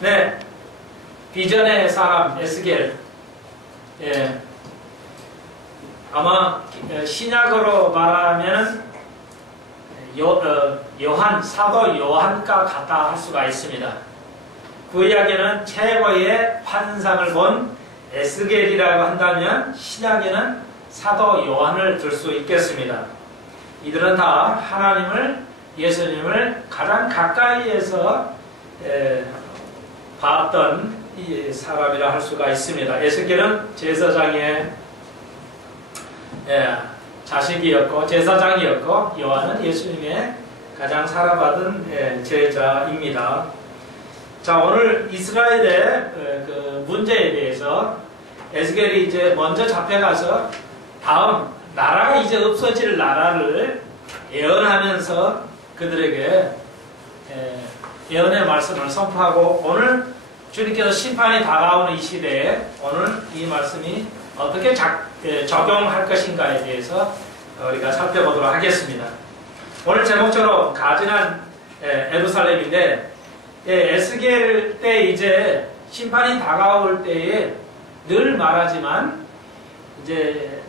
네, 비전의 사람 에스겔. 예, 아마 신약으로 말하면 요한, 사도 요한과 같다 할 수가 있습니다. 구약에는 최고의 환상을 본 에스겔이라고 한다면 신약에는 사도 요한을 들 수 있겠습니다. 이들은 다 하나님을, 예수님을 가장 가까이에서 봤던 이 사람이라 할 수가 있습니다. 에스겔은 제사장의 자식이었고 제사장이었고, 요한은 예수님의 가장 사랑받은 제자입니다. 자, 오늘 이스라엘의 그 문제에 대해서 에스겔이 이제 먼저 잡혀가서 다음 나라가 이제 없어질 나라를 예언하면서 그들에게 예언의 말씀을 선포하고, 오늘 주님께서 심판이 다가오는 이 시대에 오늘 이 말씀이 어떻게 적용할 것인가에 대해서 우리가 살펴보도록 하겠습니다. 오늘 제목처럼 가증한 예루살렘인데, 에스겔 때 이제 심판이 다가올 때에 늘 말하지만 이제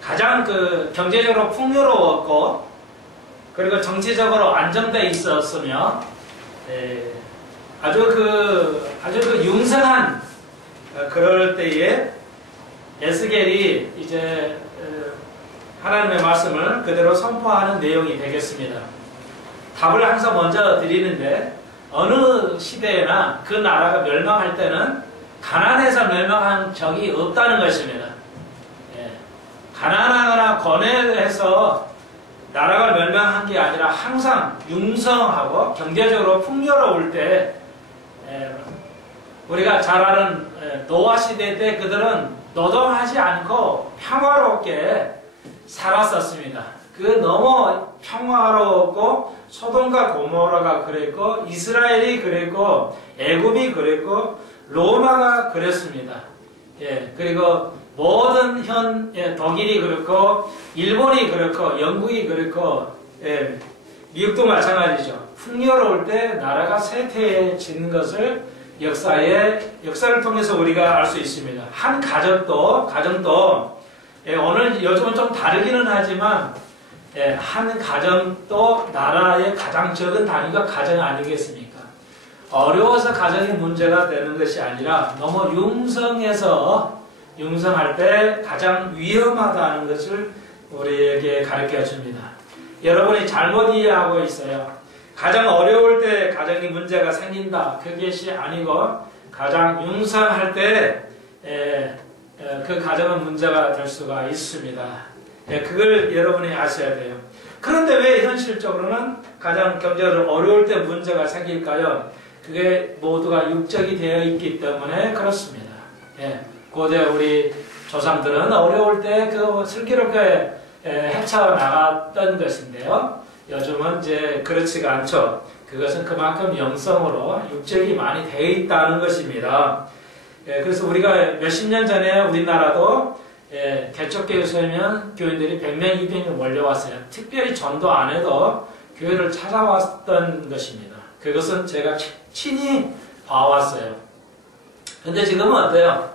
가장 그 경제적으로 풍요로웠고, 그리고 정치적으로 안정돼 있었으며, 아주 그 융성한 그럴 때에 에스겔이 이제 하나님의 말씀을 그대로 선포하는 내용이 되겠습니다. 답을 항상 먼저 드리는데, 어느 시대에나 그 나라가 멸망할 때는 가난해서 멸망한 적이 없다는 것입니다. 가난하거나 권해해서 나라가 멸망한 게 아니라 항상 융성하고 경제적으로 풍요로울 때, 우리가 잘 아는 노아 시대 때 그들은 노동하지 않고 평화롭게 살았었습니다. 그 너무 평화롭고, 소돔과 고모라가 그랬고, 이스라엘이 그랬고, 애굽이 그랬고, 로마가 그랬습니다. 그리고 모든 독일이 그렇고, 일본이 그렇고, 영국이 그렇고, 미국도 마찬가지죠. 풍요로울 때 나라가 쇠퇴해지는 것을 역사를 통해서 우리가 알 수 있습니다. 한 가정도 오늘 요즘은 좀 다르기는 하지만, 한 가정도 나라의 가장 적은 단위가 가정 아니겠습니까? 어려워서 가정이 문제가 되는 것이 아니라 너무 융성할 때 가장 위험하다는 것을 우리에게 가르쳐 줍니다. 여러분이 잘못 이해하고 있어요. 가장 어려울 때 가정이 문제가 생긴다, 그것이 아니고 가장 융성할 때 그 가정은 문제가 될 수가 있습니다. 그걸 여러분이 아셔야 돼요. 그런데 왜 현실적으로는 가장 경제적으로 어려울 때 문제가 생길까요? 그게 모두가 육적이 되어 있기 때문에 그렇습니다. 고대 우리 조상들은 어려울 때 그 슬기롭게 헤쳐나갔던 것인데요. 요즘은 이제 그렇지가 않죠. 그것은 그만큼 영성으로 육적이 많이 되어 있다는 것입니다. 그래서 우리가 몇십 년 전에 우리나라도 개척교회 서면 교인들이 100명, 200명 몰려왔어요. 특별히 전도 안 해도 교회를 찾아왔던 것입니다. 그것은 제가 친히 봐왔어요. 근데 지금은 어때요?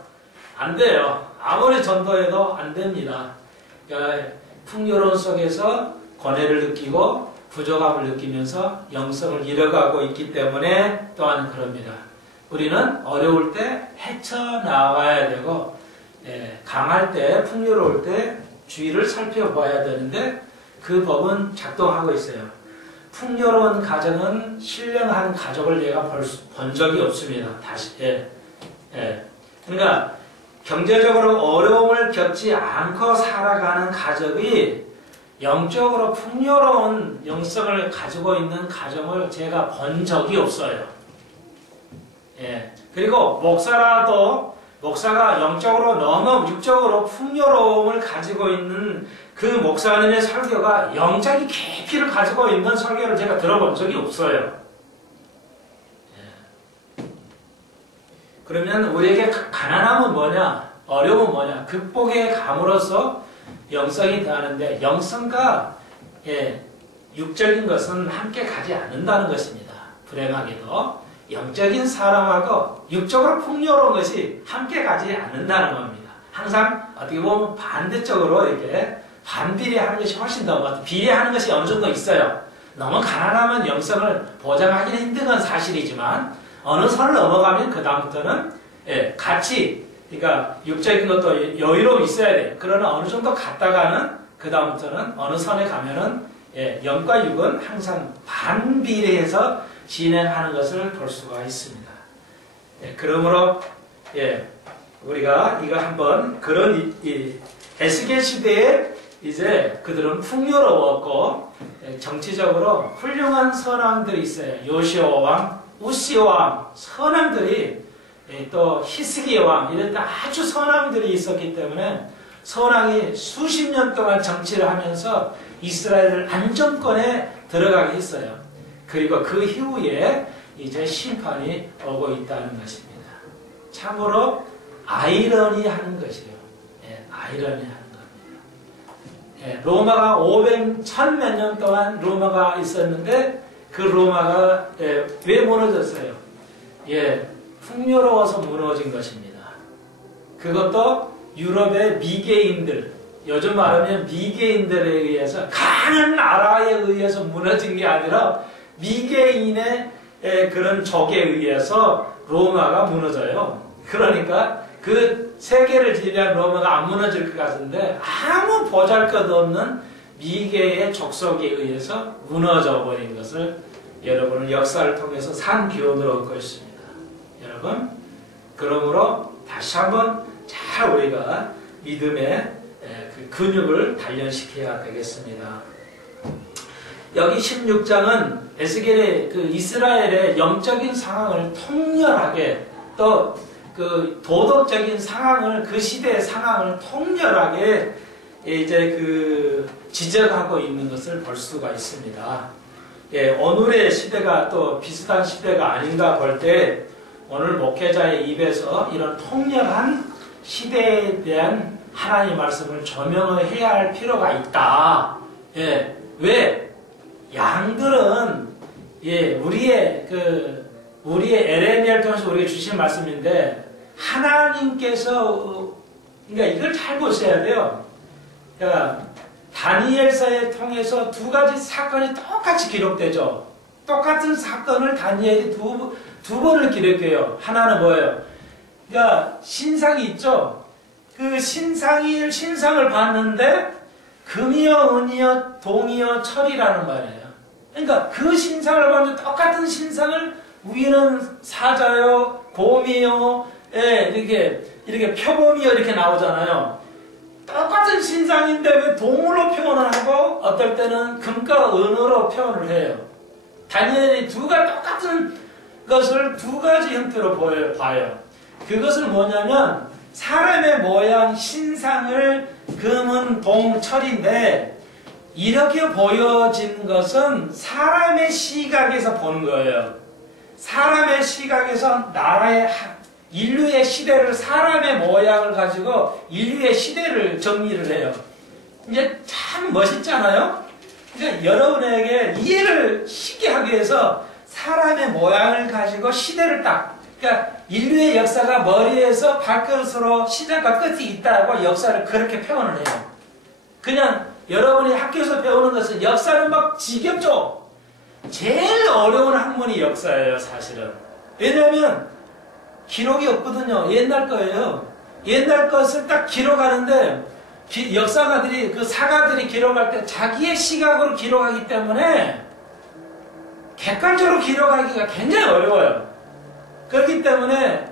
안 돼요. 아무리 전도해도 안 됩니다. 그러니까 풍요로운 속에서 권해를 느끼고 부족함을 느끼면서 영성을 잃어가고 있기 때문에 또한 그럽니다. 우리는 어려울 때 헤쳐나가야 되고, 강할 때, 풍요로울 때 주위를 살펴봐야 되는데, 그 법은 작동하고 있어요. 풍요로운 가정은 신령한 가족을 내가 본 적이 없습니다. 다시. 그러니까 경제적으로 어려움을 겪지 않고 살아가는 가족이 영적으로 풍요로운 영성을 가지고 있는 가정을 제가 본 적이 없어요. 그리고 목사가 영적으로 너무 육적으로 풍요로움을 가지고 있는 그 목사님의 설교가 영적인 깊이를 가지고 있는 설교를 제가 들어본 적이 없어요. 그러면 우리에게 가난함은 뭐냐, 어려움은 뭐냐, 극복해 감으로써 영성이 더하는데, 영성과 육적인 것은 함께 가지 않는다는 것입니다. 불행하게도 영적인 사람하고 육적으로 풍요로운 것이 함께 가지 않는다는 겁니다. 항상 어떻게 보면 반대쪽으로 이렇게 반비례하는 것이 훨씬 더 비례하는 것이 어느 정도 있어요. 너무 가난하면 영성을 보장하기는 힘든 건 사실이지만 어느 선을 넘어가면 그 다음부터는 같이 그러니까 육적인 것도 여유로움 있어야 돼요. 그러나 어느 정도 갔다가는 그 다음부터는 어느 선에 가면은 영과 육은 항상 반비례해서 진행하는 것을 볼 수가 있습니다. 그러므로 우리가 이거 한번 그런 에스겔 시대에 이제 그들은 풍요로웠고 정치적으로 훌륭한 선왕들이 있어요. 요시아 왕, 우시아 왕, 선왕들이 또 히스기야 왕 이런 아주 선왕들이 있었기 때문에 선왕이 수십 년 동안 정치를 하면서 이스라엘을 안정권에 들어가게 했어요. 그리고 그 이후에 이제 심판이 오고 있다는 것입니다. 참으로 아이러니하는 것이에요. 아이러니하는 겁니다. 로마가 1000몇 년 동안 로마가 있었는데 그 로마가 왜 무너졌어요? 풍요로워서 무너진 것입니다. 그것도 유럽의 미개인들, 요즘 말하면 미개인들에 의해서 강한 나라에 의해서 무너진 게 아니라 미개인의 그런 적에 의해서 로마가 무너져요. 그러니까 그 세계를 지배한 로마가 안 무너질 것 같은데 아무 보잘것없는 미개의 족속에 의해서 무너져 버린 것을 여러분은 역사를 통해서 산 교훈을 얻고 있습니다. 여러분, 그러므로 다시 한번 잘 우리가 믿음의 그 근육을 단련시켜야 되겠습니다. 여기 16장은 에스겔의 그 이스라엘의 영적인 상황을 통렬하게 또 그 도덕적인 상황을 그 시대의 상황을 통렬하게 이제 그 지적하고 있는 것을 볼 수가 있습니다. 오늘의 시대가 또 비슷한 시대가 아닌가 볼 때 오늘 목회자의 입에서 이런 통렬한 시대에 대한 하나님의 말씀을 조명을 해야 할 필요가 있다. 왜? 양들은 우리의 에레미야를 통해서 우리에게 주신 말씀인데 하나님께서 그러니까 이걸 잘 보셔야 돼요. 그러니까 다니엘서에 통해서 두 가지 사건이 똑같이 기록되죠. 똑같은 사건을 다니엘이 두 번을 기록해요. 하나는 뭐예요? 그러니까 신상이 있죠. 그 신상을 봤는데 금이요, 은이요, 동이요, 철이라는 말이에요. 그러니까 그 신상을 봤는데 똑같은 신상을 위는 사자요, 곰이요, 이렇게 표범이요 이렇게 나오잖아요. 똑같은 신상인데 왜 동물로 표현을 하고 어떨 때는 금과 은으로 표현을 해요. 다니엘이 똑같은 것을 두 가지 형태로 봐요. 그것은 뭐냐면 사람의 모양 신상을 금은 동 철인데 이렇게 보여진 것은 사람의 시각에서 보는 거예요. 사람의 시각에서 인류의 시대를 사람의 모양을 가지고 인류의 시대를 정리를 해요. 이제 참 멋있잖아요? 그러니까 여러분에게 이해를 쉽게 하기 위해서 사람의 모양을 가지고 시대를 그러니까 인류의 역사가 머리에서 발끝으로 시작과 끝이 있다고 역사를 그렇게 표현을 해요. 그냥 여러분이 학교에서 배우는 것은 역사는 막 지겹죠? 제일 어려운 학문이 역사예요, 사실은. 왜냐하면 기록이 없거든요. 옛날 거예요. 옛날 것을 딱 기록하는데 역사가들이 그 사가들이 기록할 때 자기의 시각으로 기록하기 때문에 객관적으로 기록하기가 굉장히 어려워요. 그렇기 때문에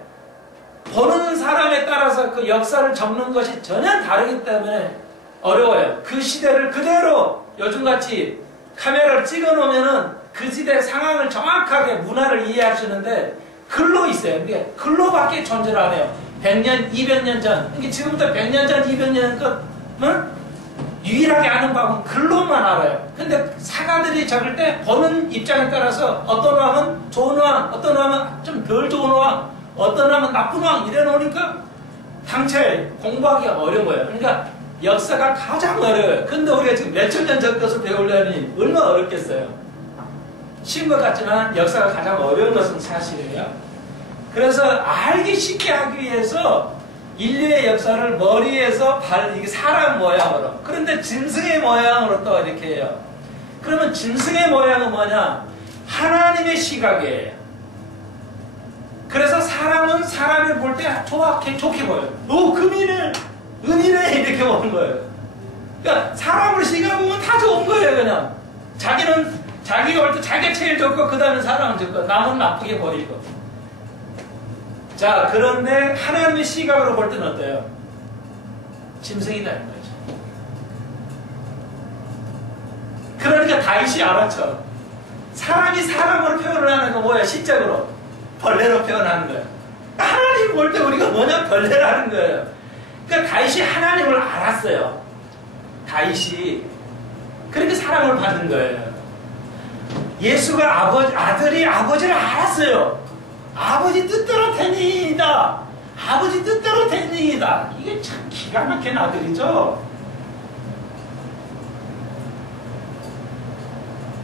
보는 사람에 따라서 그 역사를 적는 것이 전혀 다르기 때문에 어려워요. 그 시대를 그대로 요즘같이 카메라를 찍어 놓으면은 그 시대의 상황을 정확하게 문화를 이해할 수 있는데 글로 있어요. 이게 글로밖에 존재를 안 해요. 100년, 200년 전. 이게 지금부터 100년 전, 200년 전은 유일하게 아는 방법은 글로만 알아요. 근데 사가들이 적을 때 보는 입장에 따라서 어떤 왕은 좋은 왕, 어떤 왕은 좀 덜 좋은 왕, 어떤 왕은 나쁜 왕 이래 놓으니까 당체 공부하기가 어려운 거예요. 그러니까 역사가 가장 어려워요. 근데 우리가 지금 몇천 년 전 것을 배우려니 얼마나 어렵겠어요. 쉬운 것 같지만 역사가 가장 어려운 것은 사실이에요. 그래서 알기 쉽게 하기 위해서 인류의 역사를 머리에서 이게 사람 모양으로, 그런데 짐승의 모양으로 또 이렇게 해요. 그러면 짐승의 모양은 뭐냐? 하나님의 시각이에요. 그래서 사람은 사람을 볼 때 좋게 보여요. 오, 금이네, 은이네, 이렇게 보는 거예요. 그러니까 사람을 시각보면 다 좋은 거예요. 그냥 자기가 볼 때 자기가 제일 좋고 그 다음에 사람은 좋고 남은 나쁘게 보이고. 자, 그런데 하나님의 시각으로 볼 때는 어때요? 짐승이라는 거죠. 그러니까 다윗이 알았죠. 사람이 사람으로 표현을 하는 거 뭐야? 시적으로 벌레로 표현하는 거예요. 하나님 볼 때 우리가 뭐냐? 벌레라는 거예요. 그러니까 다윗이 하나님을 알았어요. 다윗이. 그렇게 사랑을 받는 거예요. 예수가 아들이 아버지를 알았어요. 아버지 뜻대로 되니이다. 아버지 뜻대로 되니이다. 이게 참 기가 막힌 아들이죠.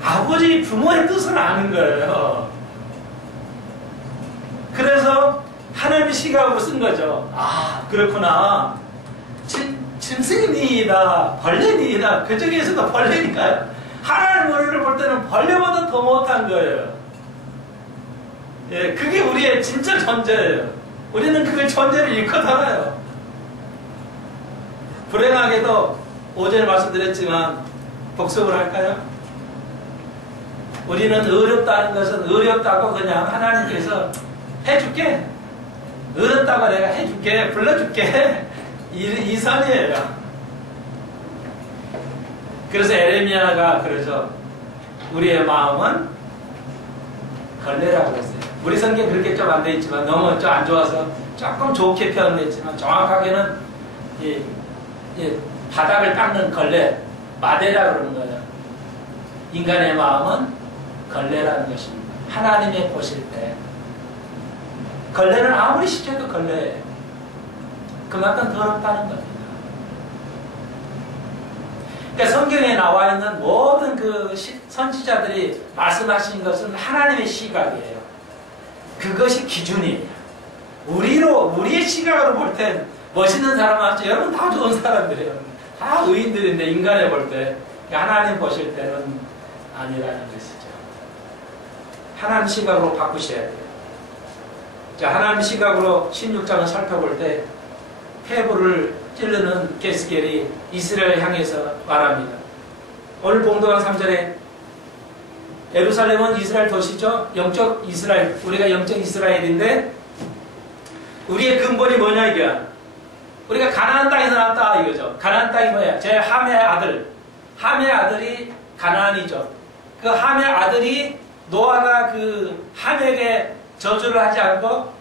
아버지 부모의 뜻을 아는 거예요. 그래서 하나님의 시각으로 쓴 거죠. 아, 그렇구나. 짐승이니이다. 벌레니이다. 그 중에서도 벌레니까요. 하나님 우리를 볼 때는 벌레보다 더 못한 거예요. 예, 그게 우리의 진짜 존재예요. 우리는 그 존재를 잃고 살아요. 불행하게도 오전에 말씀드렸지만 복습을 할까요? 우리는 어렵다는 것은 어렵다고 그냥 하나님께서 해줄게. 어렵다고 내가 해줄게. 불러줄게. 이 선이에요. 그래서 에레미야가 그러죠. 우리의 마음은 걸레라고 했어요. 우리 성경 그렇게 좀 안 돼 있지만 너무 좀 안 좋아서 조금 좋게 표현했지만 정확하게는 바닥을 닦는 걸레, 마데라 그러는 거예요. 인간의 마음은 걸레라는 것입니다. 하나님이 보실 때 걸레는 아무리 시켜도 걸레예요. 그만큼 더럽다는 겁니다. 그러니까 성경에 나와 있는 모든 그 선지자들이 말씀하신 것은 하나님의 시각이에요. 그것이 기준이에요. 우리의 시각으로 볼 땐 멋있는 사람 맞죠? 여러분 다 좋은 사람들이에요. 다 의인들인데 인간에 볼 때 하나님 보실 때는 아니라는 것이죠. 하나님 시각으로 바꾸셔야 돼요. 자, 하나님 시각으로 16장을 살펴볼 때 페브를 찌르는 게스겔이 이스라엘을 향해서 말합니다. 오늘 봉독한 3절에 예루살렘은 이스라엘 도시죠. 영적 이스라엘, 우리가 영적 이스라엘인데 우리의 근본이 뭐냐 이게. 우리가 가나안 땅에서 나왔다 이거죠. 가나안 땅이 뭐야? 제 함의 아들. 함의 아들이 가나안이죠. 그 함의 아들이 노아가 그 함에게 저주를 하지 않고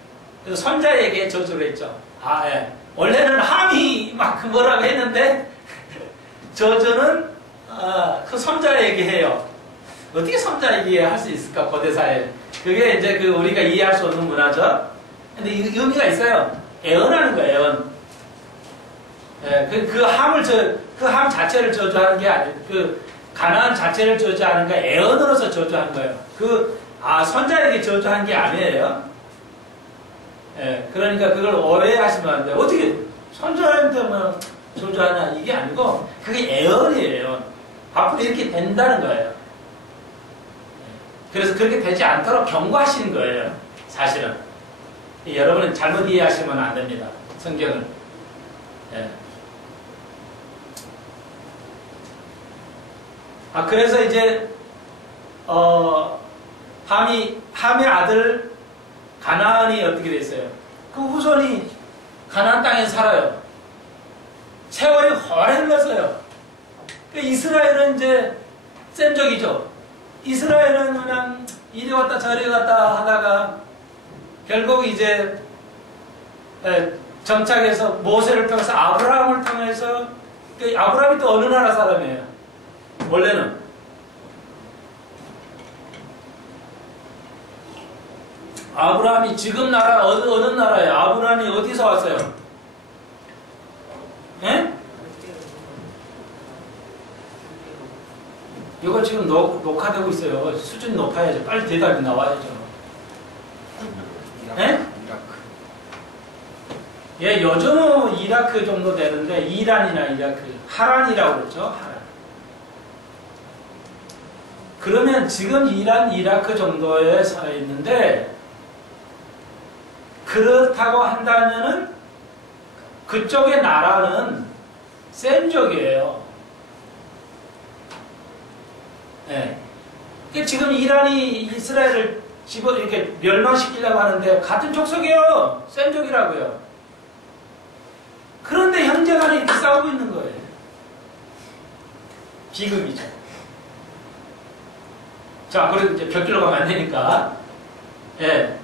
그 손자에게 저주를 했죠. 아, 예. 원래는 함이 막 뭐라고 했는데 저주는 그 손자에게 해요. 어떻게 손자에게 할 수 있을까 고대사에. 그게 이제 그 우리가 이해할 수 없는 문화죠. 근데 의미가 있어요. 애언하는 거예요. 애언. 예, 그 함 자체를 저주하는 게 아니고 그 가나안 자체를 저주하는 게 애언으로서 저주한 거예요. 손자에게 저주한 게 아니에요. 예, 그러니까 그걸 오해하시면 안 돼요. 어떻게 손자한테 뭐 저주하냐 이게 아니고 그게 애언이에요. 앞으로 이렇게 된다는 거예요. 그래서 그렇게 되지 않도록 경고하시는 거예요. 사실은 여러분은 잘못 이해하시면 안 됩니다. 성경을. 예. 그래서 이제 함의 아들 가나안이 어떻게 됐어요? 그 후손이 가나안 땅에 살아요. 세월이 오래 흘렀어요. 이스라엘은 이제 센 적이죠. 이스라엘은 그냥 이리 왔다 저리 갔다 하다가 결국 이제 정착해서 모세를 통해서 아브라함을 통해서 아브라함이 또 어느 나라 사람이에요? 원래는 아브라함이 지금 나라 어느 나라예요? 아브라함이 어디서 왔어요? 예? 이거 지금 녹화되고 있어요. 수준이 높아야죠. 빨리 대답이 나와야죠. 예? 예, 요즘은 이라크 정도 되는데 이란이나 이라크, 하란이라고 그러죠. 하란. 그러면 지금 이란, 이라크 정도에 서 있는데 그렇다고 한다면은 그쪽의 나라는 센 적이에요. 예. 그러니까 지금 이란이 이스라엘을 이렇게 멸망시키려고 하는데 같은 족속이에요. 센 적이라고요. 그런데 형제간에 이렇게 싸우고 있는 거예요. 비극이죠. 자, 그리고 이제 벽길로 가면 안 되니까. 예.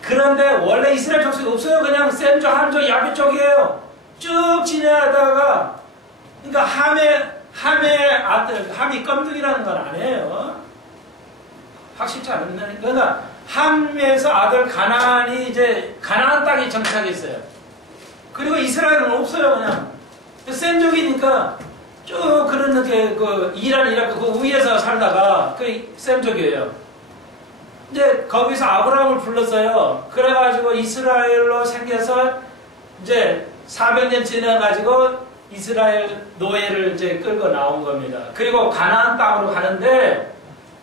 그런데 원래 이스라엘 족속이 없어요. 그냥 셈 쪽, 함 쪽, 야베 쪽이에요. 쭉 지나다가, 그러니까 함의 아들, 함이 껌둥이라는 건 아니에요. 확실치 않은, 그러니까 함에서 아들 가나안이 이제 가나안 땅에 정착했어요. 그리고 이스라엘은 없어요, 그냥. 센 족이니까 쭉 그런 이렇게 그 이란, 이라크 그 위에서 살다가 그 센 족이에요. 이제 거기서 아브라함을 불렀어요. 그래가지고 이스라엘로 생겨서 이제 400년 지나가지고 이스라엘 노예를 이제 끌고 나온 겁니다. 그리고 가나안 땅으로 가는데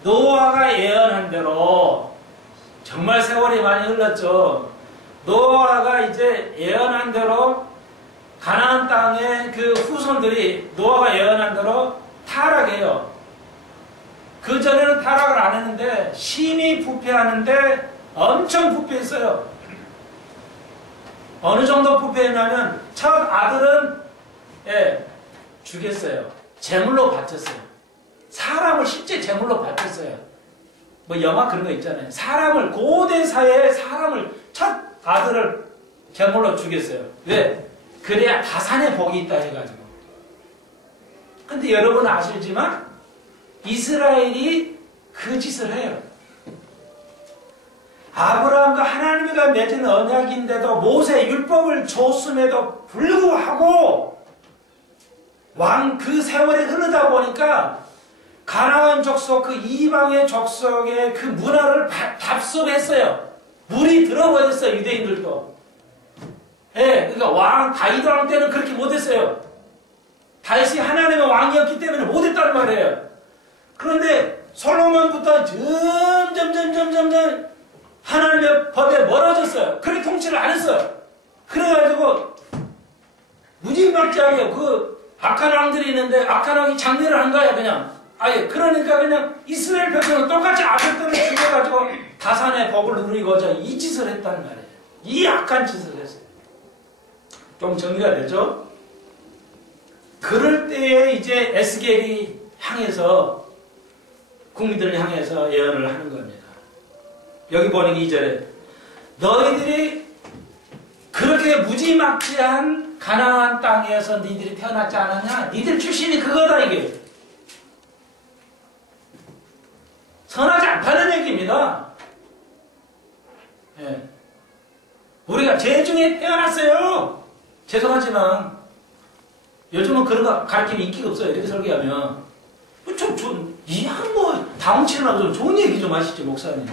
노아가 예언한 대로 정말 세월이 많이 흘렀죠. 노아가 이제 예언한 대로 가나안 땅의 그 후손들이 노아가 예언한 대로 타락해요. 그전에는 타락을 안 했는데 심히 부패하는데 엄청 부패했어요. 어느 정도 부패했냐면 첫 아들은 죽였어요. 제물로 바쳤어요. 사람을 실제 제물로 바쳤어요. 뭐 영화 그런 거 있잖아요. 사람을 고대 사회에 사람을 첫 아들을 제물로 죽였어요. 왜? 그래야 다산의 복이 있다 해가지고. 근데 여러분 아시지만 이스라엘이 그 짓을 해요. 아브라함과 하나님과 맺은 언약인데도 모세 율법을 줬음에도 불구하고 그 세월이 흐르다 보니까 가나안 족속 그 이방의 족속의 그 문화를 답습했어요. 물이 들어버렸어요. 유대인들도. 예, 그러니까 다윗 왕 때는 그렇게 못했어요. 다윗이 하나님의 왕이었기 때문에 못했단 말이에요. 그런데 솔로몬부터 점점 하나님의 법에 멀어졌어요. 그렇게 통치를 안 했어요. 그래가지고 무지막지하게 그 악한 왕들이 있는데 악한 왕이 장례를 한 거야 그냥. 아예 그러니까 그냥 이스라엘 백성은 똑같이 아벨들을 죽여가지고 다산의 복을 누리고자 이 짓을 했단 말이에요. 이 악한 짓을 했어요. 좀 정리가 되죠? 그럴 때에 이제 에스겔이 향해서 국민들을 향해서 예언을 하는 겁니다. 여기 보니까 2절에 너희들이 그렇게 무지막지한 가나안 땅에서 니들이 태어났지 않았냐? 니들 출신이 그거다 이게. 선하지 않다는 얘기입니다. 예. 우리가 죄 중에 태어났어요. 죄송하지만 요즘은 그런 거 가르치면 인기가 없어요. 이렇게 설계하면 다운치려고 좀 좋은 얘기 좀 하시죠, 목사님.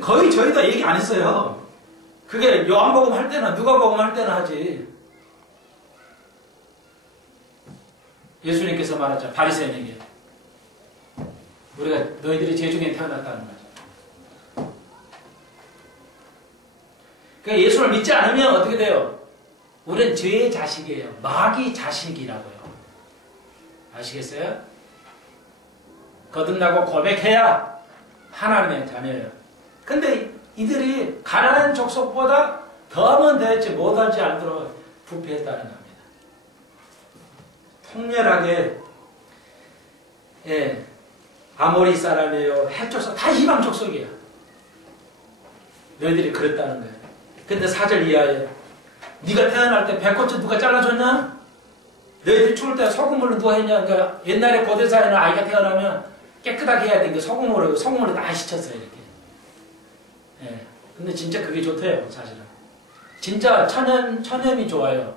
거의 저희 다 얘기 안 했어요. 그게 요한복음 할 때나 누가복음 할 때나 하지. 예수님께서 말하자 바리새인에게 우리가 너희들이 죄 중에 태어났다는 거죠. 그러니까 예수를 믿지 않으면 어떻게 돼요? 우리는 죄의 자식이에요. 마귀 자식이라고요. 아시겠어요? 거듭나고 고백해야 하나님의 자녀예요. 근데 이들이 가난한 족속보다 더하면 되지 못하지 않도록 부패했다는 겁니다. 통렬하게 아모리 사람이에요. 헷 족속 다 이방 족속이야. 너희들이 그랬다는 거예요. 근데 4절 이하에 네가 태어날 때 배꼽줄 누가 잘라줬냐? 너희들이 죽을 때 소금물로 누가 했냐? 그러니까 옛날에 고대사에는 아이가 태어나면 깨끗하게 해야 되는데 소금물로 다 씻혔어요 이렇게. 예. 근데 진짜 그게 좋대요 사실은. 진짜 천연이 좋아요.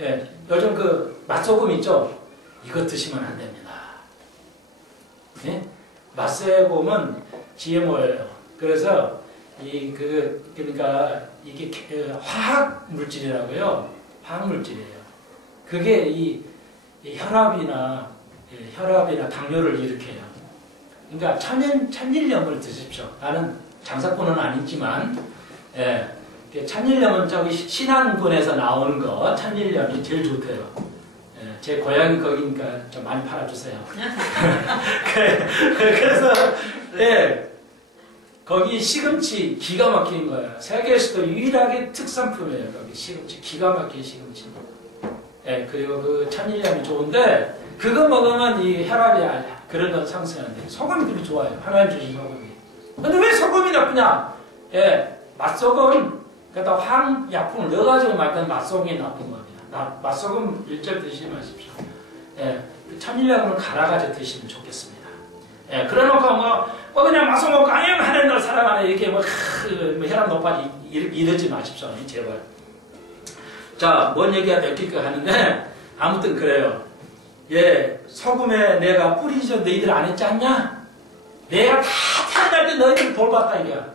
예. 요즘 그 맛소금 있죠? 이거 드시면 안 됩니다. 예? 맛세곰은 GMO예요. 그래서 그러니까 이게 화학 물질이라고요. 화학 물질이에요. 그게 이 혈압이나 당뇨를 일으켜요. 그러니까 천일염을 드십시오. 나는 장사꾼은 아니지만, 천일염은 저기 신안군에서 나오는 거, 천일염이 제일 좋대요. 제 고향이 거기니까 좀 많이 팔아주세요. 그래서, 거기 시금치 기가 막힌 거예요. 세계에서도 유일하게 특산품이에요. 거기 시금치, 기가 막힌 시금치. 그리고 그 천일염이 좋은데, 그거 먹으면 이 혈압이 그런 건 상승하는데, 소금이 되게 좋아요. 하나님 주신 소금이. 근데 왜 소금이 나쁘냐? 맛소금, 그러니까 황약품을 넣어가지고 만든 맛소금이 나쁜 겁니다. 맛소금 일절 드시지 마십시오. 천일염을 갈아가지고 드시면 좋겠습니다. 그래놓고 그냥 맛소금 먹고 아니면 하나님 날 사랑하네 이렇게 혈압 높아지 이러지 마십시오. 제발. 자, 뭔 얘기가 몇 개가 하는데 아무튼 그래요. 소금에 내가 뿌리죠. 너희들 안 했지 않냐? 내가 다 태어날 때 너희들 돌봤다 이거야.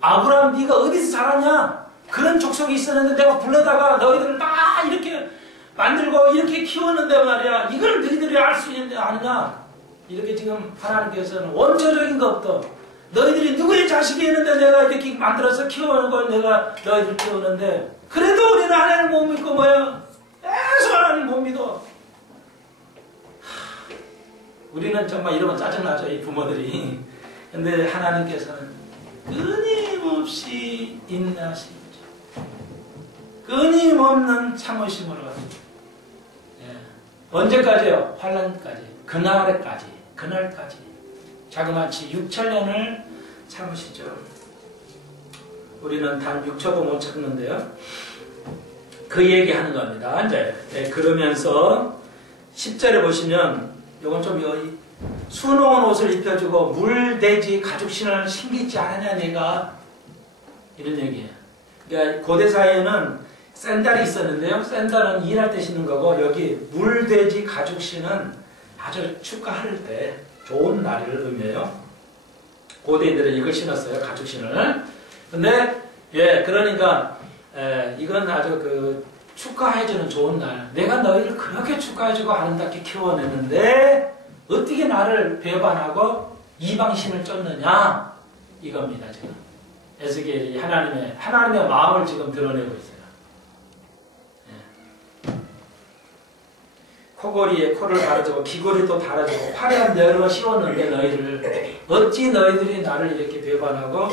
아브라함 네가 어디서 자랐냐? 그런 족속이 있었는데 내가 불러다가 너희들을 다 이렇게 만들고 이렇게 키웠는데 말이야. 이걸 너희들이 알 수 있는데 아느냐? 이렇게 지금 하나님께서는 원초적인 것부터 너희들이 누구의 자식이었는데 내가 이렇게 만들어서 키우는 걸 내가 너희들 키우는데 그래도 우리는 하나님 못 믿고 뭐야? 계속 하나님 못 믿어. 우리는 정말 이러면 짜증나죠, 이 부모들이. 근데 하나님께서는 끊임없이 인내하시죠. 끊임없는 참으심으로. 언제까지요? 환난까지. 그날까지. 자그마치 6천년을 참으시죠. 우리는 단 6초도 못 참는데요. 그 얘기하는 겁니다. 이제 그러면서 10절에 보시면 이건 좀 수놓은 옷을 입혀주고 물돼지 가죽신을 신기지 않느냐 내가 이런 얘기예요. 그러니까 고대 사회에는 샌달이 있었는데요. 샌달은 일할 때 신는 거고 여기 물돼지 가죽신은 아주 축가할 때 좋은 날을 의미해요. 고대인들은 이걸 신었어요. 가죽신을. 근데 그러니까 이건 아주 축하해주는 좋은 날. 내가 너희를 그렇게 축하해주고 아름답게 키워냈는데 어떻게 나를 배반하고 이방신을 쫓느냐 이겁니다. 지금 에스겔이 하나님의 마음을 지금 드러내고 있어요. 코골이에 코를 달아주고 귀걸이도 달아주고 화려한 녀를 씌웠는데 너희를 어찌 너희들이 나를 이렇게 배반하고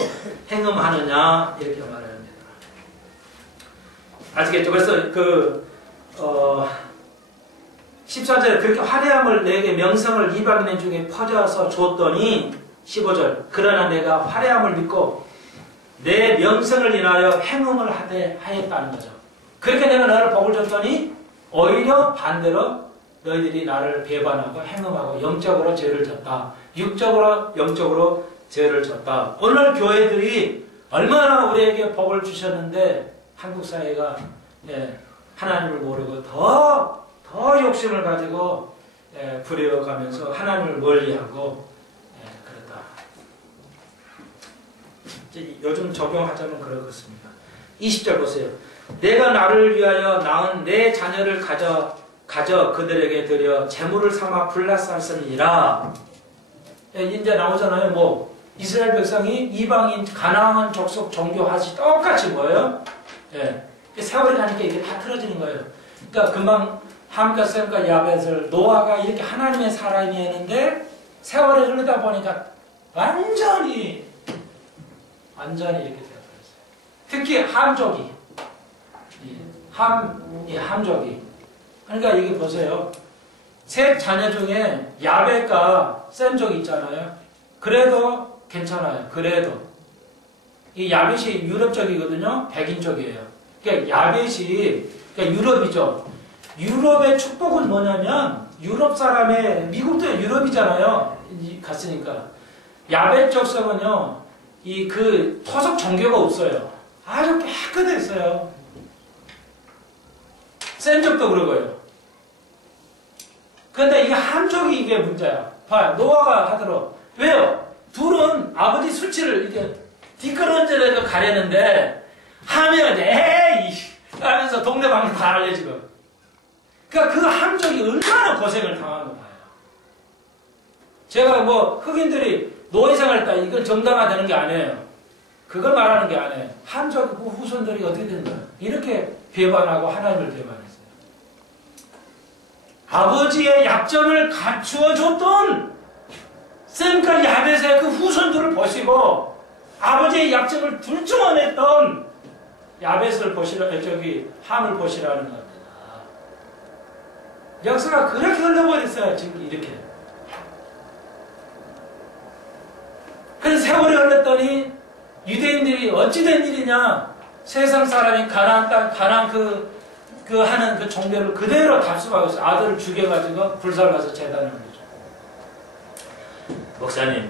행음하느냐 이렇게 말합니다. 아시겠죠? 그래서 14절에 그렇게 화려함을 내게 명성을 이방인 중에 퍼져서 줬더니 15절 그러나 내가 화려함을 믿고 내 명성을 인하여 행음을 하였다는 거죠. 그렇게 내가 너를 복을 줬더니 오히려 반대로 너희들이 나를 배반하고 행음하고 영적으로 죄를 졌다. 육적으로 영적으로 죄를 졌다. 오늘 교회들이 얼마나 우리에게 복을 주셨는데 한국 사회가 하나님을 모르고 더 욕심을 가지고 부려가면서 하나님을 멀리하고 그렇다. 요즘 적용하자면 그렇습니다. 20절 보세요. 내가 나를 위하여 낳은 내 자녀를 가져 그들에게 드려 제물을 삼아 불라쌌으니라. 이제 나오잖아요. 이스라엘 백성이 이방인 가나안 족속 종교하시 똑같이 뭐예요? 세월이 가니까 이게 다 틀어지는 거예요. 그러니까 금방 함과 셈과 야벳을 노아가 이렇게 하나님의 사람이었는데 세월이 흐르다 보니까 완전히 이렇게 되어버렸어요. 특히 함족이 함족이 그러니까 이게 보세요. 셋 자녀 중에 야벳과 셈족이 있잖아요. 그래도 괜찮아요. 그래도 이 야벳이 유럽 쪽이거든요. 백인 쪽이에요. 그러니까 야벳이 그러니까 유럽이죠. 유럽의 축복은 뭐냐면 유럽 사람의 미국도 유럽이잖아요. 갔으니까 야벳 족속은요. 토속 종교가 없어요. 아주 깨끗했어요. 셈족도 그러고요. 그런데 이게 함족이 이게 문제야. 봐, 노아가 하도록. 왜요? 둘은 아버지 수치를 이렇게 뒷걸음질해서 가려는데 하면 에이 하면서 동네방네 다 알려 지금. 그러니까 그 함정이 얼마나 고생을 당한 거 봐요. 제가 뭐 흑인들이 노예생활했다 이건 정당화되는 게 아니에요. 그걸 말하는 게 아니에요. 함정 그 후손들이 어떻게 된다. 이렇게 배반하고 하나님을 배반했어요. 아버지의 약점을 갖추어 줬던 샘과 야벳의 그 후손들을 보시고 아버지의 약점을 둘중원했던 야벳을 보시라, 함을 보시라는 겁니다. 역사가 그렇게 흘러버렸어요. 지금 이렇게. 그래서 세월이 흘렀더니 유대인들이 어찌된 일이냐. 세상 사람이 가나안 땅, 가나안 하는 그 종교를 그대로 답습하고 있어요. 아들을 죽여가지고 불살라서 재단을 올리죠. 목사님,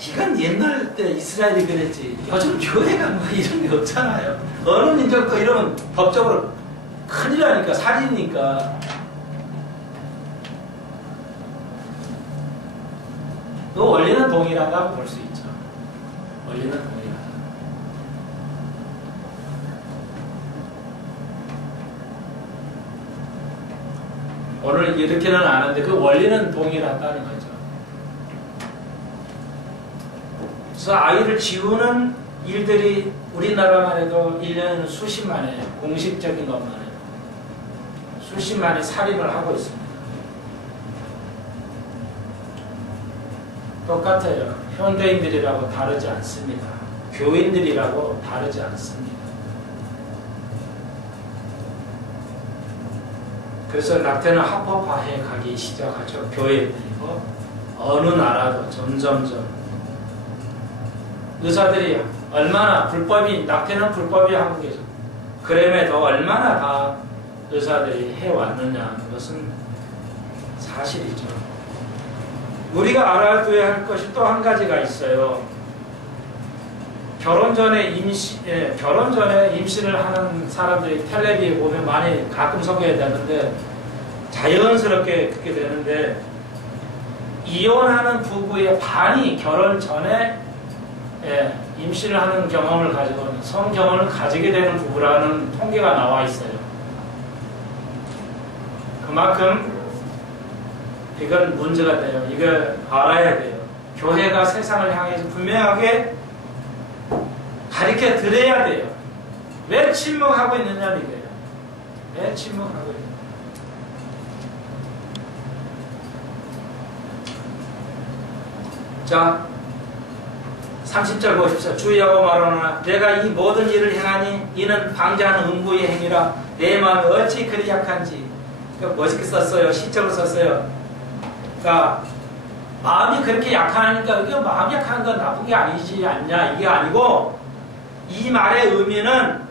이건 옛날 때 이스라엘이 그랬지. 요즘 교회가 뭐 이런 게 없잖아요. 어느 민족도 이러면 법적으로 큰일 나니까, 살인이니까. 그 원리는 동일하다고 볼 수 있죠. 원리는 동일하다. 오늘 이렇게는 아는데 그 원리는 동일하다는 거죠. 그래서 아이를 지우는 일들이 우리나라만 해도 1년에 수십만 회, 공식적인 것만 해도 수십만의 살인을 하고 있습니다. 똑같아요. 현대인들이라고 다르지 않습니다. 교인들이라고 다르지 않습니다. 그래서 낙태는 합법화해 가기 시작하죠. 교회들이고 어느 나라도 점점점 의사들이 얼마나 낙태는 불법이 한국에서 그럼에도 얼마나 다 의사들이 해왔느냐 그것은 사실이죠. 우리가 알아둬야 할 것이 또 한 가지가 있어요. 결혼 전에 임신을 하는 사람들이 텔레비에 보면 많이 가끔 소개해야 되는데 자연스럽게 그렇게 되는데 이혼하는 부부의 반이 결혼 전에 임신을 하는 경험을 가지고 성경험을 가지게 되는 부부라는 통계가 나와 있어요. 그만큼 이건 문제가 돼요. 이걸 알아야 돼요. 교회가 세상을 향해서 분명하게 가르쳐 드려야 돼요. 왜 침묵하고 있느냐는 이거예요. 왜 침묵하고 있느냐. 자, 30절 보십시오. 주의하고 말하노라. 내가 이 모든 일을 행하니 이는 방자한 음부의 행위라. 내 마음이 어찌 그리 약한지. 멋있게 썼어요. 시적으로 썼어요. 그러니까 마음이 그렇게 약하니까 이게 마음 약한 건 나쁜 게 아니지 않냐 이게 아니고 이 말의 의미는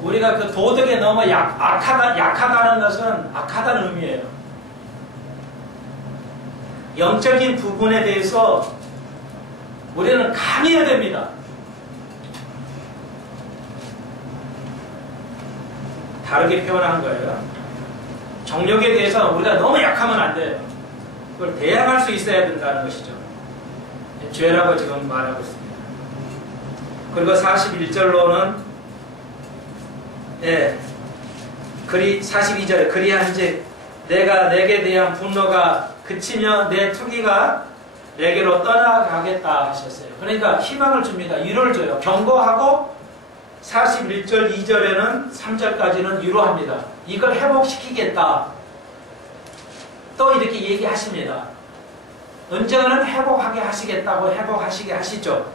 우리가 그 도덕에 너무 약하다는 것은 악하다는 의미예요. 영적인 부분에 대해서 우리는 강해야 됩니다. 다르게 표현한 거예요. 정욕에 대해서 우리가 너무 약하면 안 돼요. 그걸 대항할 수 있어야 된다는 것이죠. 죄라고 지금 말하고 있습니다. 그리고 41절로는 42절에 그리한즉 내가 내게 대한 분노가 그치며 내 투기가 내게로 떠나가겠다 하셨어요. 그러니까 희망을 줍니다. 위로를 줘요. 경고하고 41절 2절에는 3절까지는 위로합니다. 이걸 회복시키겠다. 또 이렇게 얘기하십니다. 언젠가는 회복하게 하시겠다고 회복하시게 하시죠.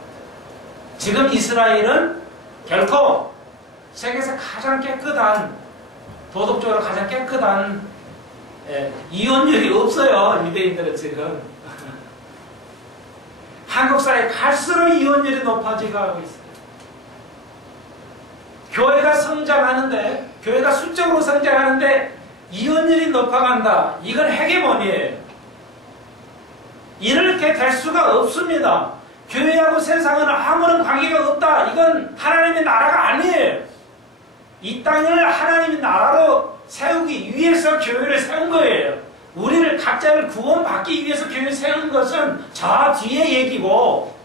지금 이스라엘은 결코 세계에서 가장 깨끗한 도덕적으로 가장 깨끗한 이혼율이 없어요. 유대인들은 지금 한국 사회 갈수록 이혼율이 높아지고 하고 있어요. 교회가 성장하는데 교회가 수적으로 성장하는데 이혼율이 높아간다. 이건 헤게모니예요. 이렇게 될 수가 없습니다. 교회하고 세상은 아무런 관계가 없다. 이건 하나님의 나라가 아니에요. 이 땅을 하나님의 나라로 세우기 위해서 교회를 세운 거예요. 우리를 각자를 구원받기 위해서 교회를 세운 것은 저 뒤에 얘기고,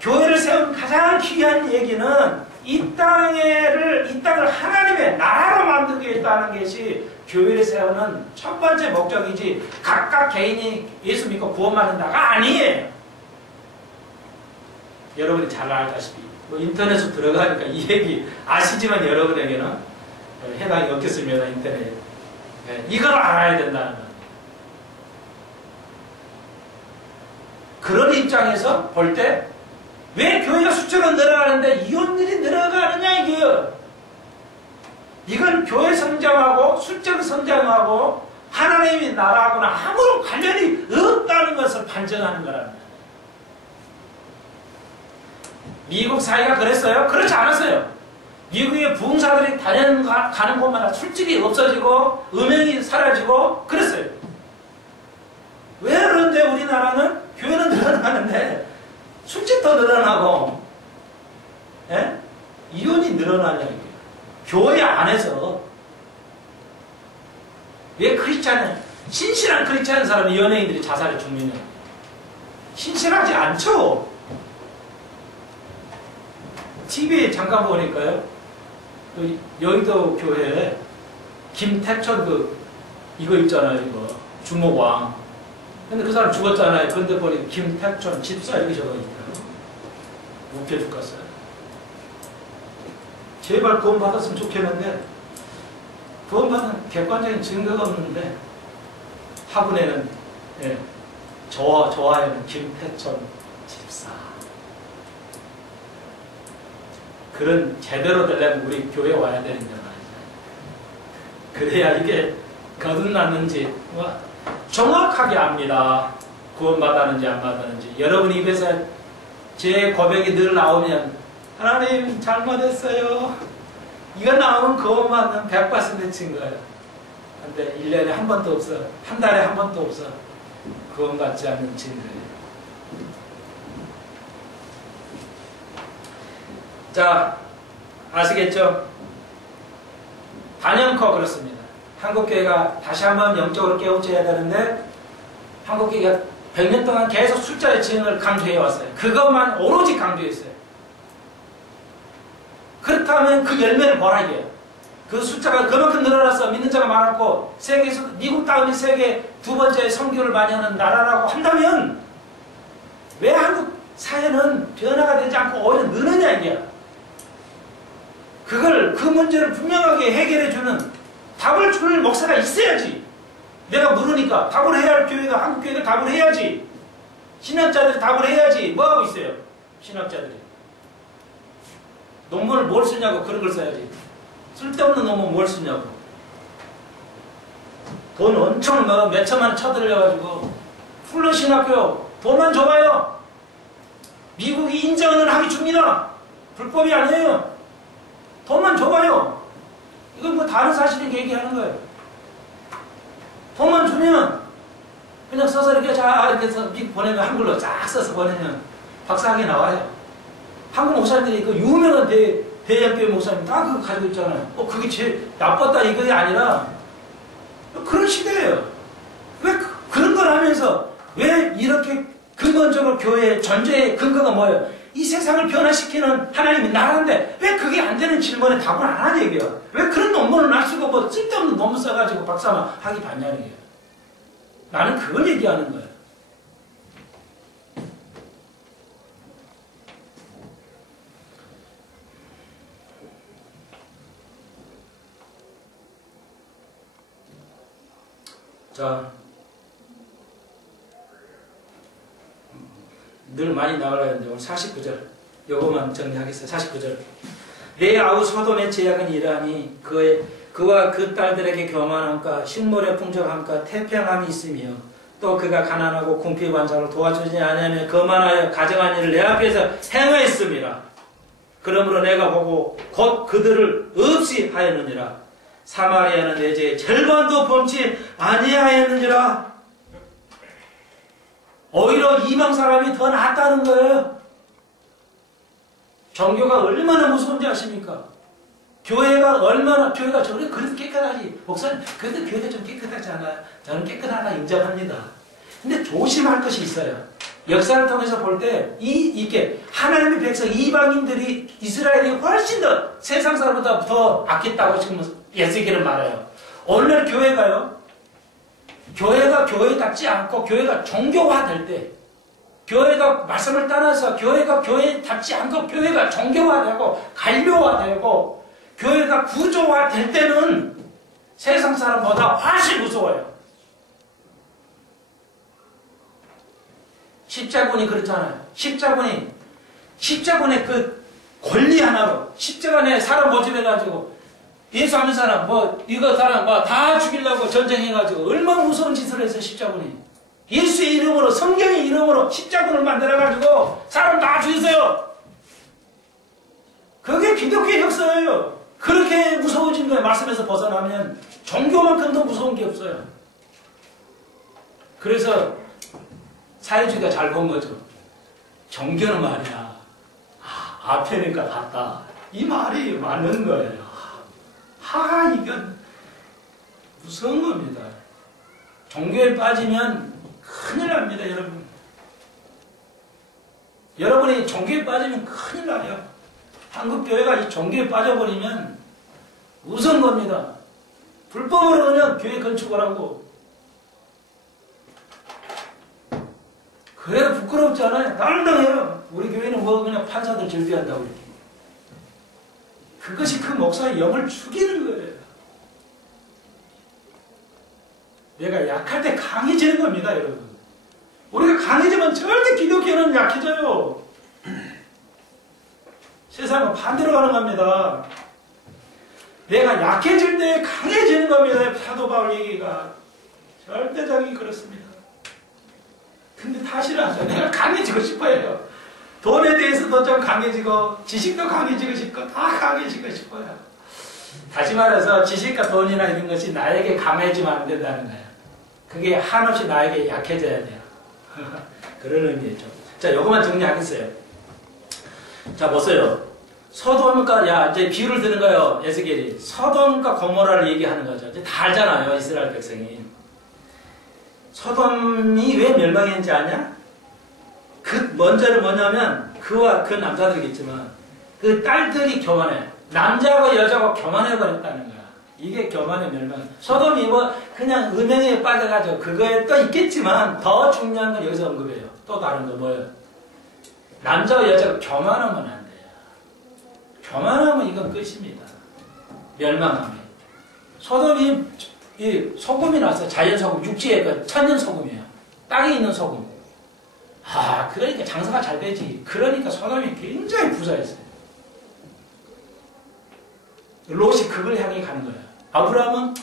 교회를 세운 가장 귀한 얘기는 이 땅을 하나님의 나라로 만들겠다는 것이 교회를 세우는 첫 번째 목적이지, 각각 개인이 예수 믿고 구원받는다가 아니에요. 여러분이 잘 알다시피 뭐 인터넷으로 들어가니까 이 얘기 아시지만 여러분에게는 해당이 없겠습니다. 인터넷. 이걸 알아야 된다는 거예요. 그런 입장에서 볼 때 왜 교회가 숫자로 늘어가는데 이혼율이 늘어가느냐 이게요. 이건 교회 성장하고 숫자로 성장하고 하나님의 나라하고는 아무런 관련이 없다는 것을 반증하는 거랍니다. 미국 사회가 그랬어요? 그렇지 않았어요. 미국의 부흥사들이 가는 곳마다 술집이 없어지고 음행이 사라지고 그랬어요. 왜 그런데 우리나라는 교회는 늘어나는데 술집 더 늘어나고 이혼이 늘어나냐 이게. 교회 안에서 왜 신실한 크리스찬 사람이 연예인들이 자살해 죽느냐. 신실하지 않죠. TV에 잠깐 보니까요, 여의도 교회에 김택천 이거 있잖아요, 이거 주목왕. 근데 그 사람 죽었잖아요. 근데 보니 김택천 집사 이렇게 적어있더라고요. 웃겨 죽겠어요. 제발 구원 받았으면 좋겠는데 구원 받은 객관적인 증거가 없는데 화분에는 저와에는 김택천 집사. 그런 제대로 되려면 우리 교회 와야 되는 거 말이죠. 그래야 이게 거듭났는지 정확하게 압니다. 구원받았는지 안 받았는지. 여러분 입에서 제 고백이 늘 나오면 하나님 잘못했어요. 이거 나오면 구원받는 100% 증거예요. 근데 1년에 한 번도 없어. 한 달에 한 번도 없어. 구원받지 않는 증거예요. 자, 아시겠죠? 단연코 그렇습니다. 한국교회가 다시 한번 영적으로 깨우쳐야 되는데 한국교회가 100년 동안 계속 숫자의 증언을 강조해 왔어요. 그것만 오로지 강조했어요. 그렇다면 그 열매를 보라 이게요. 그 숫자가 그만큼 늘어나서 믿는 자가 많았고 세계에서 미국 다음에 세계 두 번째 선교를 많이 하는 나라라고 한다면 왜 한국 사회는 변화가 되지 않고 오히려 느느냐 이게요. 그 문제를 분명하게 해결해주는 답을 줄 목사가 있어야지. 내가 물으니까 답을 해야 할 교회가, 한국 교회가 답을 해야지. 신학자들이 답을 해야지. 뭐하고 있어요? 신학자들이. 논문을 뭘 쓰냐고 그런 걸 써야지. 쓸데없는 논문 뭘 쓰냐고. 돈 엄청 몇 천만 원 쳐들려가지고 풀로 신학교 돈만 줘봐요. 미국이 인정을 하게 줍니다. 불법이 아니에요. 돈만 줘봐요. 이건 뭐 다른 사실을 얘기하는 거예요. 돈만 주면 그냥 써서 이렇게 이렇게 해서 미국 보내면 한글로 쫙 써서 보내면 박사학위 나와요. 한국 목사님들이 그 유명한 대형교회 목사님 다 그거 가지고 있잖아요. 그게 제일 나빴다 이게 아니라 그런 시대예요. 왜 그런 걸 하면서 왜 이렇게 근본적으로 교회의 전제의 근거가 뭐예요? 이 세상을 변화시키는 하나님의 나라인데 왜 그게 안 되는 질문에 답을 안 하는 얘기예요. 왜 그런 논문을 안 쓰고 뭐 쓸데없는 논문 써가지고 박사만 하기 반냐는 얘기예요. 나는 그걸 얘기하는 거예요. 자, 늘 많이 나가려 했는데 오늘 49절 요거만 정리하겠어요. 49절 내 아우 소돔의 제약은 이러하니 그와 그 딸들에게 교만함과 식물의 풍족함과 태평함이 있으며 또 그가 가난하고 궁핍한 자를 도와주지 아니하며 거만하여 가정한 일을 내 앞에서 행하였습니다. 그러므로 내가 보고 곧 그들을 없이 하였느니라. 사마리아는 내 죄의 절반도 범치 아니하였느니라. 오히려 이방 사람이 더 낫다는 거예요. 종교가 얼마나 무서운지 아십니까? 교회가 얼마나, 교회가 저래 그래도 깨끗하지. 목사님, 그래도 교회가 좀 깨끗하지 않아요? 저는 깨끗하다 인정합니다. 근데 조심할 것이 있어요. 역사를 통해서 볼 때, 이게 하나님의 백성, 이방인들이, 이스라엘이 훨씬 더 세상 사람보다 더 아꼈다고 지금 에스겔은 말해요. 오늘 교회가요, 교회가 교회답지 않고, 교회가 종교화될 때, 교회가 말씀을 따라서 교회가 교회답지 않고 교회가 종교화되고 관료화되고 교회가 구조화될 때는 세상 사람보다 훨씬 무서워요. 십자군이 그렇잖아요. 십자군의 그 권리 하나로 십자군에 사람 모집해가지고 예수 안 믿는 사람 이거 사람 다 죽이려고 전쟁해가지고 얼마나 무서운 짓을 해서 십자군이 예수의 이름으로 성경의 이름으로 십자군을 만들어가지고 사람 다 죽이세요. 그게 기독교의 역사예요. 그렇게 무서워진 거예요. 말씀에서 벗어나면 종교만큼 더 무서운 게 없어요. 그래서 사회주의가 잘 본 거죠. 종교는 말이야, 앞에니까 같다, 이 말이 맞는 거예요. 이건 무서운 겁니다. 종교에 빠지면 큰일 납니다, 여러분. 여러분이 종교에 빠지면 큰일 나요. 한국 교회가 이 종교에 빠져버리면 무서운 겁니다. 불법으로 그냥 교회 건축을 하고. 그래도 부끄럽지 않아요. 당당해요. 우리 교회는 그냥 판사들 절대한다고 이렇게. 그것이 그 목사의 영을 죽이는 거예요. 내가 약할 때 강해지는 겁니다, 여러분. 우리가 강해지면 절대 기독교는 약해져요. 세상은 반대로 가는 겁니다. 내가 약해질 때 강해지는 겁니다. 사도 바울 얘기가 절대적이 그렇습니다. 근데 사실은 내가 강해지고 싶어요. 돈에 대해서도 좀 강해지고 지식도 강해지고 싶고 다 강해지고 싶어요. 다시 말해서 지식과 돈이나 이런 것이 나에게 강해지면 안 된다는 거예요. 그게 한없이 나에게 약해져야 돼요. 그런 의미죠. 자, 요것만 정리하겠어요. 자, 보세요. 소돔과, 이제 비유를 드는 거예요, 에스겔이. 소돔과 고모라를 얘기하는 거죠. 이제 다 알잖아요, 이스라엘 백성이. 소돔이 왜 멸망했는지 아냐? 먼저는 뭐냐면, 그와 그 남자들이겠지만, 그 딸들이 교만해. 남자하고 여자하고 교만해버렸다는 거야. 이게 교만의 멸망. 소돔이 그냥 음행에 빠져가지고, 그거에 또 있겠지만, 더 중요한 건 여기서 언급해요. 또 다른 거 뭐예요? 남자와 여자가 교만하면 안 돼요. 교만하면 이건 끝입니다. 멸망하면. 소돔이 소금이 나왔어요. 자연소금, 육지의 그 천연소금이에요. 땅에 있는 소금. 그러니까 장사가 잘 되지. 그러니까 소돔이 굉장히 부자였어요. 롯이 그걸 향해 가는 거예요. 아브라함은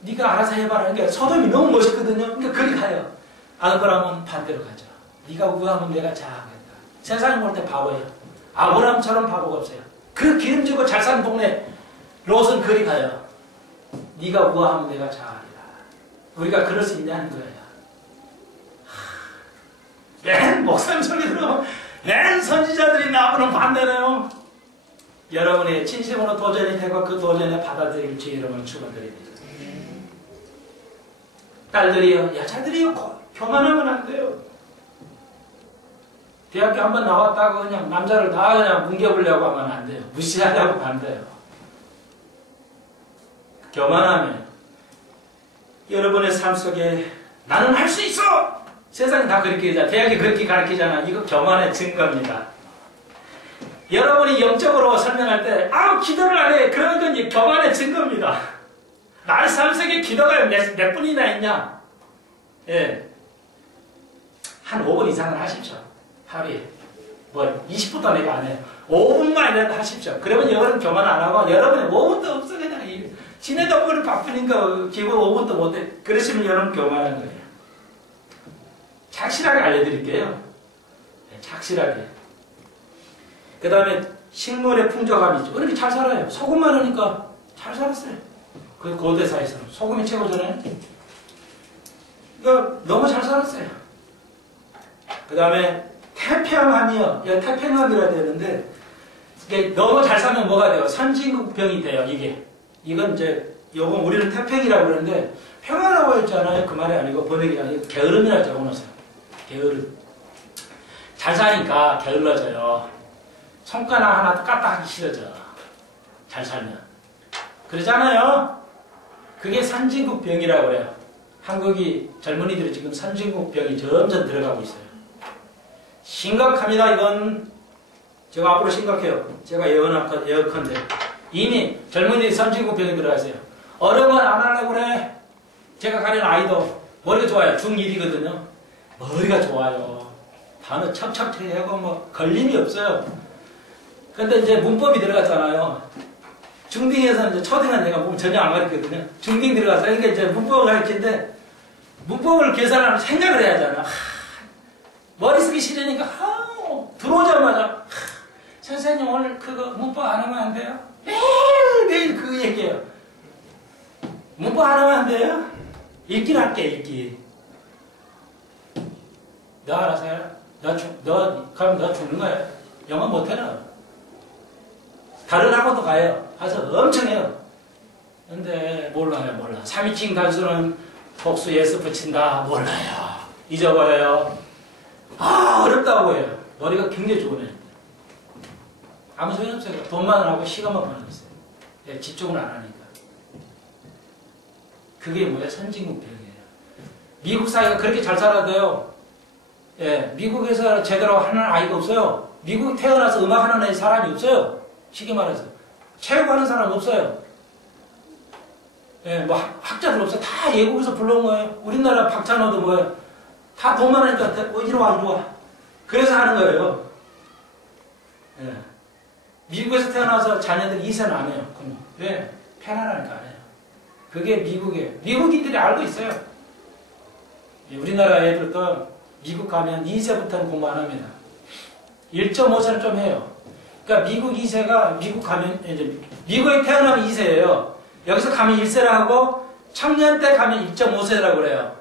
네가 알아서 해봐라. 그러니까 소돔이 너무 멋있거든요. 그러니까 그리 가요. 아브라함은 반대로 가죠. 네가 우하면 내가 자하겠다. 세상에 볼 때 바보예요. 아브라함처럼 바보가 없어요. 그 기름지고 잘 사는 동네 롯은 그리 가요. 네가 우하면 내가 자하리라. 우리가 그럴 수 있냐는 거예요. 맨 목사님 소리 들으면 맨 선지자들이 나무는 반대네요. 여러분의 진심으로 도전이 되고 그 도전에 받아들일 주 이름을 축원드립니다. 딸들이요, 여자들이요, 교만하면 안 돼요. 대학교 한번 나왔다고 그냥 남자를 다 그냥 뭉개보려고 하면 안 돼요. 무시하려고 반대요. 교만하면 여러분의 삶 속에 나는 할 수 있어! 세상이 다 그렇게 하잖아. 대학이 그렇게 가르치잖아. 이거 교만의 증거입니다. 여러분이 영적으로 설명할 때 기도를 안 해. 그런 건 이제 교만의 증거입니다. 나의 삶 속에 기도가 몇 분이나 있냐? 예. 한 5분 이상은 하십시오. 하루에. 20분도 내가 안 해요. 5분만이라도 하십시오. 그러면 여러분 교만 안 하고 여러분이 5분도 없어. 그냥 지내다 보면 바쁘니까 기본 5분도 못 해. 그러시면 여러분 교만한 거예요. 착실하게 알려드릴게요. 네, 착실하게. 그 다음에 식물의 풍족함이죠. 그렇게 잘 살아요. 소금만 하니까 잘 살았어요. 그 고대사에서 소금이 최고잖아요. 그러니까 너무 잘 살았어요. 그 다음에 태평함이요. 태평함이라 되는데 이게 너무 잘 살면 뭐가 돼요? 선진국병이 돼요. 이건 이제 요건 우리는 태평이라고 그러는데 평화라고 했잖아요. 그 말이 아니고 번역이 아니고 게으름이라고 적어놓으세요. 게으름. 잘 사니까 게을러져요. 손가락 하나도 까딱하기 싫어져. 잘 살면. 그러잖아요. 그게 선진국병이라고 그래요. 한국이 젊은이들이 지금 선진국병이 점점 들어가고 있어요. 심각합니다. 이건 제가 앞으로 심각해요. 제가 예언컨대 이미 젊은이들이 선진국병이 들어가세요. 어려운 건 안 하려고 그래. 제가 가진 아이도 머리가 좋아요. 중1이거든요. 머리가 좋아요. 단어 척척하고 뭐 걸림이 없어요. 근데 이제 문법이 들어갔잖아요. 중딩에서는 이제 초딩은 내가 문법 전혀 안 가르치거든요. 중딩 들어가서 그러니까 이제 문법을 가르치는데 문법을 계산하면 생각을 해야 하잖아. 머리 쓰기 싫으니까 들어오자마자 선생님 오늘 그거 문법 안 하면 안 돼요? 매일 그 얘기예요. 문법 안 하면 안 돼요? 읽긴 할게 읽기. 너 알아서 해라. 그럼 너 죽는 거야. 영어 못해라. 다른 학원도 가요. 가서 엄청 해요. 근데 몰라요. 3인칭 단수는 복수 예스 붙인다. 몰라요. 잊어버려요. 어렵다고 해요. 머리가 굉장히 좋으네. 아무 소용 없어요. 돈만 하고 시간만 버는 거어요. 예, 집중을 안 하니까. 그게 뭐야? 선진국병이에요. 미국 사회가 그렇게 잘 살아도요. 예, 미국에서 제대로 하는 아이가 없어요. 미국에 태어나서 음악하는 애 사람이 없어요. 쉽게 말해서. 체육하는 사람 없어요. 예, 뭐 학자들 없어요. 다 외국에서 불러온 거예요. 우리나라 박찬호도 뭐예요. 다 돈 많으니까 이리 와. 그래서 하는 거예요. 예. 미국에서 태어나서 자녀들이 이세는 안 해요. 왜? 편안하니까 안 해요. 그게 미국인들이 알고 있어요. 예, 우리나라 애들도 미국 가면 2세부터는 공부 안 합니다. 1.5세는 좀 해요. 그러니까 미국 2세가 미국 가면 이제 미국에 태어나면 2세예요. 여기서 가면 1세라고 하고 청년 때 가면 1.5세라고 그래요.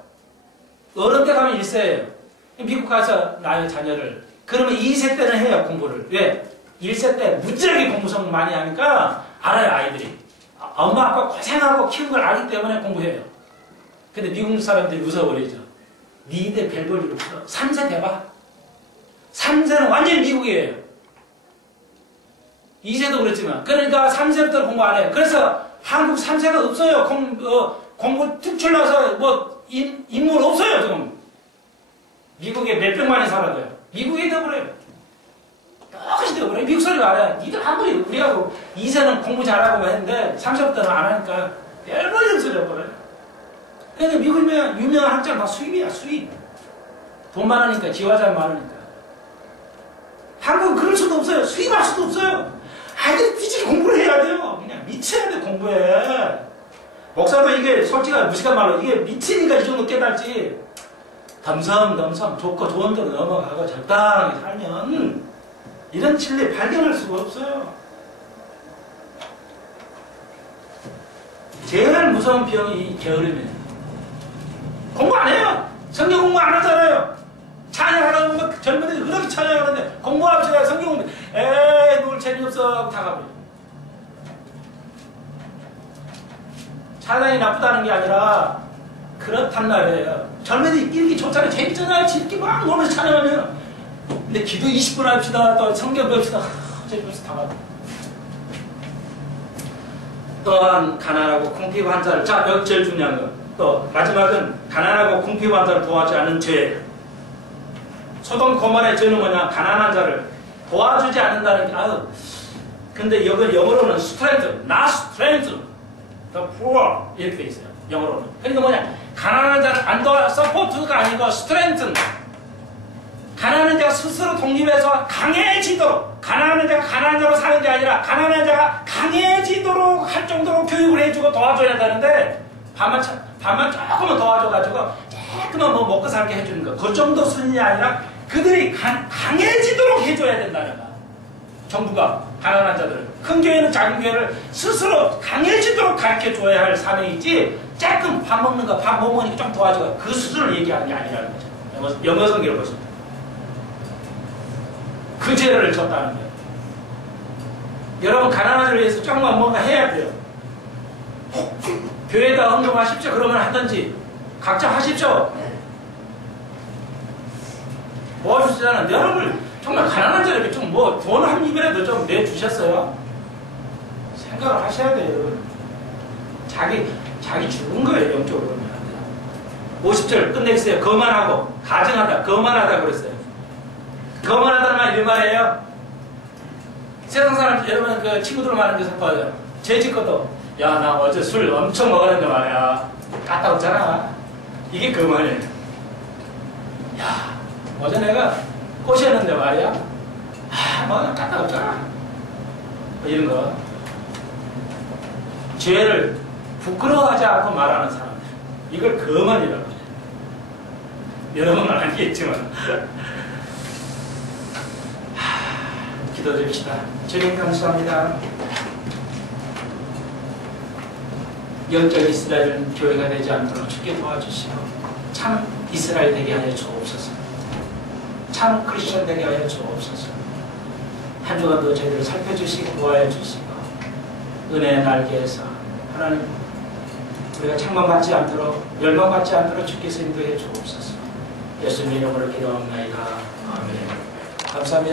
어른 때 가면 1세예요. 미국 가서 나의 자녀를 그러면 2세 때는 해요 공부를. 왜? 1세 때 무지하게 공부성 많이 하니까 알아요 아이들이. 엄마 아빠 고생하고 키운 걸 알기 때문에 공부해요. 근데 미국 사람들이 웃어버리죠. 니들 별 볼 일 없어. 3세 돼봐. 3세는 완전히 미국이에요. 2세도 그렇지만. 그러니까 3세부터 공부 안 해요. 그래서 한국 3세가 없어요. 공부 특출나서 뭐 인물 없어요 지금. 미국에 몇백만이 살아도요. 미국에 돼버려요. 똑같이 돼버려요. 미국 소리가 알아요. 니들 한국이 우리하고 2세는 공부 잘하고 했는데 3세부터는 안 하니까 별별 소리 해버려요. 그러니까 미국이면 유명한 학자는 다 수입이야 수입. 돈 많으니까 지화자 많으니까. 한국은 그럴 수도 없어요. 수입할 수도 없어요. 아이들이 뒤지게 공부를 해야 돼요. 그냥 미쳐야 돼 공부해. 목사도 이게 솔직한 무식한 말로 이게 미치니까 이 정도 깨달지. 덤섬 좋고 좋은 데로 넘어가고 적당하게 살면 이런 진리 발견할 수가 없어요. 제일 무서운 병이 게으름이에요. 공부 안 해요. 성경 공부 안 하잖아요. 찬양하라고 막 젊은이들이 그렇게 찬양하는데 공부합시다. 성경 공부. 놀 재미없어. 다 가버려. 찬양이 나쁘다는 게 아니라 그렇단 말이에요. 젊은이들이 읽기 좋잖아요. 재밌잖아요. 재밌게 막 놀면서 찬양하면. 근데 기도 20분 합시다. 또 성경 배웁시다. 재미없어. 다 가버려. 또한 가난하고 궁핍 환자를 여기 제일 중요한 거. 또 마지막은 가난하고 궁핍 환자를 도와주지 않는 죄. 소돔 고모라의 죄는 뭐냐? 가난한 자를 도와주지 않는다는 게 근데 이건 영어로는 strength, not strength, the poor 이렇게 돼 있어요. 영어로는. 그러니까 뭐냐? 가난한 자를 안 도와 support가 아니고 strengthen. 가난한 자가 스스로 독립해서 강해지도록, 가난한 자가 가난한 자로 사는 게 아니라 가난한 자가 강해지도록 할 정도로 교육을 해주고 도와줘야 되는데 반만 조금만 도와줘가지고 조금만 뭐 먹고 살게 해주는 거. 그 정도 수준이 아니라 그들이 강해지도록 해줘야 된다는 거야. 정부가 가난한 자들을. 큰 교회는 작은 교회를 스스로 강해지도록 가르쳐줘야 할 사명이지 조금 밥 먹는 거, 밥 못 먹으니까 좀 도와줘. 그 수준을 얘기하는 게 아니라는 거죠. 영어 성경을 보시면. 그 죄를 졌다는 거예요. 여러분 가난한 자를 위해서 조금만 뭔가 해야 돼요. 교회에다 헌금하십시오. 그러면 하든지 각자 하십시오. 모아주시잖아요. 여러분 정말 가난한 자에게 좀 뭐 돈 한 입이라도 좀 내주셨어요? 생각을 하셔야 돼요. 여러분. 자기 죽은 거예요. 영적으로. 50절 끝내주세요. 거만하고 가증하다. 거만하다 그랬어요. 거만하다는 말 일말이에요. 세상 사람 여러분 그 친구들 많은 데서 봐요. 제 집 것도 야 나 어제 술 엄청 먹었는데 말이야. 까다롭잖아. 이게 거만이에요. 야 어제 내가 꼬셨는데 말이야. 뭐 까다롭잖아. 뭐 이런 거. 죄를 부끄러워하지 않고 말하는 사람들. 이걸 거만이라고 해요. 여러분은 알겠지만. 기도드립시다. 주님 감사합니다. 영적 이스라엘 교회가 되지 않도록 주께 도와주시고 참 이스라엘 되게 하여 주옵소서. 참 크리스천 되게 하여 주옵소서. 한 주간도 저희들을 살펴주시고 보호하여 주시고 은혜의 날개에서 하나님 우리가 책망받지 않도록 멸망받지 않도록 주께서 인도해 주옵소서. 예수님 이름으로 기도합니다. 아멘. 감사합니다.